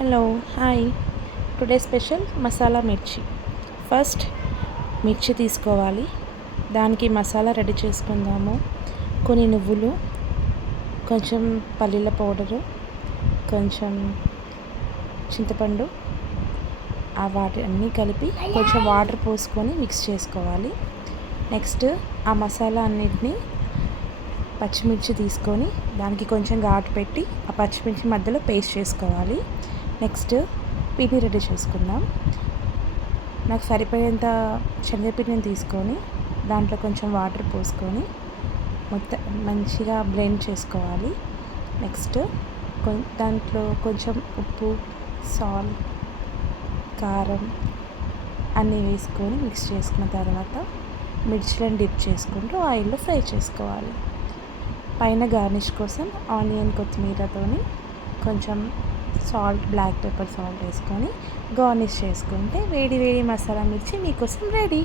Hello hi today special masala మిర్చి. First మిర్చి తీసుకోవాలి, దానికి మసాలా రెడీ చేసుకుందాము. కొన్ని నువ్వులు, కొంచెం పల్లీల పౌడరు, కొంచెం చింతపండు, ఆ వాటి అన్నీ కలిపి కొంచెం వాటర్ పోసుకొని మిక్స్ చేసుకోవాలి. నెక్స్ట్ ఆ మసాలా అన్నిటినీ పచ్చిమిర్చి తీసుకొని దానికి కొంచెం ఘాటు పెట్టి ఆ పచ్చిమిర్చి మధ్యలో పేస్ట్ చేసుకోవాలి. నెక్స్ట్ పిండి రెడీ చేసుకుందాం. నాకు సరిపోయేంత శనగపిండిని తీసుకొని దాంట్లో కొంచెం వాటర్ పోసుకొని మొత్తం మంచిగా బ్లెండ్ చేసుకోవాలి. నెక్స్ట్ దాంట్లో కొంచెం ఉప్పు, సాల్ట్, కారం అన్నీ వేసుకొని మిక్స్ చేసుకున్న తర్వాత మిర్చిలను డిప్ చేసుకుంటూ ఆయిల్లో ఫ్రై చేసుకోవాలి. పైన గార్నిష్ కోసం ఆనియన్ కొత్తిమీరతోని కొంచెం సాల్ట్, బ్లాక్ పెప్పర్ సాల్ట్ వేసుకొని గార్నిష్ చేసుకుంటే వేడి వేడి మసాలా మిర్చి మీకోసం రెడీ.